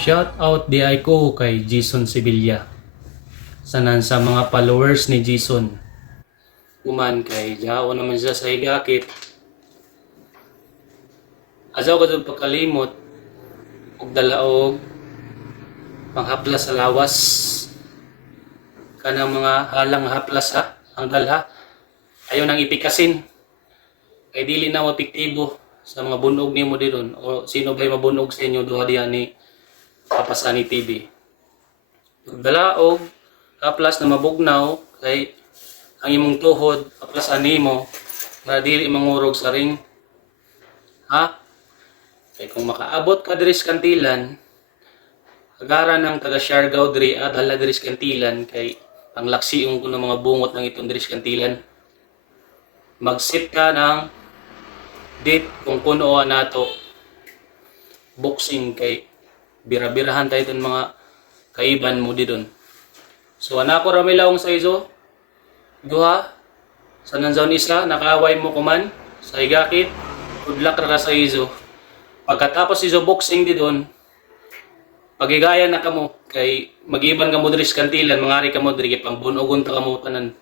Shout out di ay ko kay Jason Sevilla. Sanan sa mga followers ni Jason. Kuman kay Jao naman siya sa higakit. Asaw ko itong pagkalimot og dalaog panghaplas sa lawas. Kanang mga halang haplas ha, ang dalha. Ayaw nang ipikasin. Kay dili na mapiktibo sa mga bunog nimo diron o sino ba'y mabunog sa inyo duha diyan ni Papasani TV. Dalaog haplas na mabugnaw kay ang imong tuhod haplas animo para dili mangurog sa ring. Ha? Kay kung makaabot ka diri sa kantilan, agaran ng taga Siargao diri at hala diri sa kantilan kay panglaksiong ko ng mga bungot ng itong diri sa kantilan. Mag-sit ka ng date kung kuno nato boxing kay bira-birahan tayo itong mga kaiban mo di doon. So anako ramilawong sa iso duha sa nanzaon isa nakaaway mo kuman sa higakit good luck ra sa iso. Pagkatapos iso boxing di doon pagigaya na kamo kay magiban ka mo diri sa kantilan mangari ka mo diri kay pambunogon ta kamo tanan.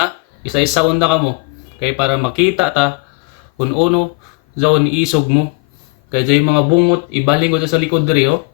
Ha? Isa-isaon na kamo kay para makita ta uno-uno zaon isog mo kay jay mga bungot ibaling ko sa likod diri oh.